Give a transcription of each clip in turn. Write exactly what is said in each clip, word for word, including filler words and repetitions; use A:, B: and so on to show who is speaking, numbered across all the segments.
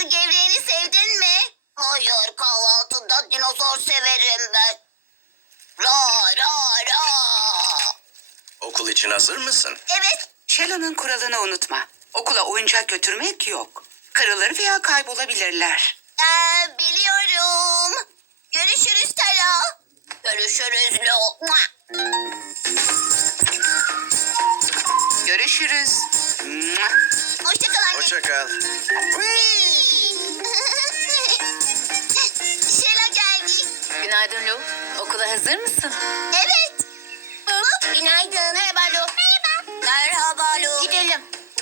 A: gevreğini sevdin mi? Hayır, kahvaltıda dinozor severim ben. Ra ra ra.
B: Okul için hazır mısın?
A: Evet.
C: Shella'nın kuralını unutma. Okula oyuncak götürmek yok. Kırılır veya kaybolabilirler.
A: Ee, biliyorum. Görüşürüz Tala. Görüşürüz Lo. Mua.
C: Görüşürüz. Mua.
A: Hoşça kal anne.
B: Hoşça kal.
A: Şela geldi.
D: Günaydın Lu. Okula hazır mısın?
A: Evet. Hop, günaydın. Merhaba Lo. Merhaba. Merhaba Lo. Gidelim.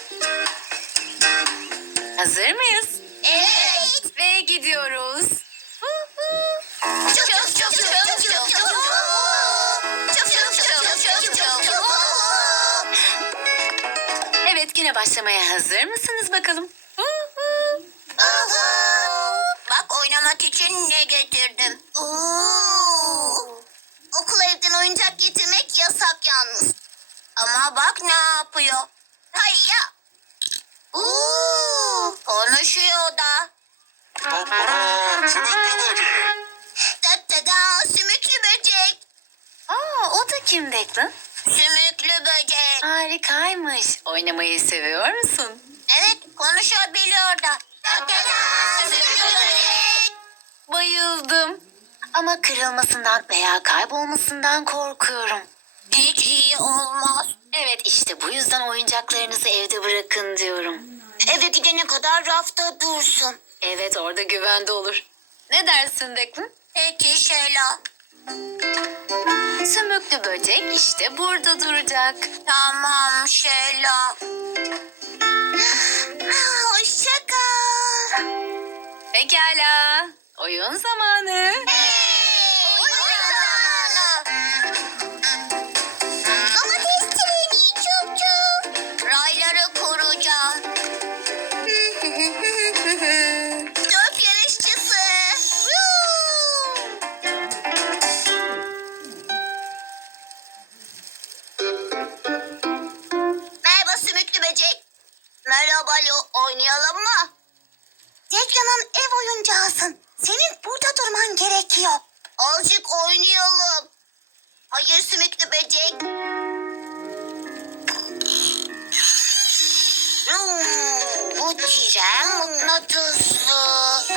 D: Hazır mıyız?
A: Evet.
D: Ve gidiyoruz.
A: Çok çok çok çok çok çok çok. Çok çok çok çok çok çok çok.
D: Evet, güne başlamaya hazır mısınız bakalım?
A: Bak, oynamak için ne getirdim. Oo. Okula evden oyuncak getirmek yasak yalnız. Ama bak ne yapıyor. Hayya. Oo. Konuşuyor da.
B: Sümüklü böcek.
A: Da da da, sümüklü böcek.
D: Aa, o da kim Declan?
A: Sümüklü böcek.
D: Harikaymış. Oynamayı seviyor musun?
A: Evet, konuşabiliyor da. Da da da, sümüklü böcek.
D: Bayıldım. Ama kırılmasından veya kaybolmasından korkuyorum.
A: Hiç iyi olmaz.
D: Evet, işte bu yüzden oyuncaklarınızı evde bırakın diyorum.
A: Eve gidene kadar rafta dursun.
D: Evet, orada güvende olur. Ne dersin Declan?
A: Peki Şela.
D: Sümüklü böcek işte burada duracak.
A: Tamam Şela. Hoşça kal.
D: Pekala. Oyun zamanı.
A: Hey, oyun zamanı. Domates treni çup çup. Rayları kuracağım. Top yarışçısı. Woo! Merhaba sümüklü böcek. Merhaba Lo, oynayalım mı? Declan'ın ev oyuncağısın. Senin burada durman gerekiyor. Azıcık oynayalım. Hayır sümüklü böcek. Hmm, bu tren mıknatıslı.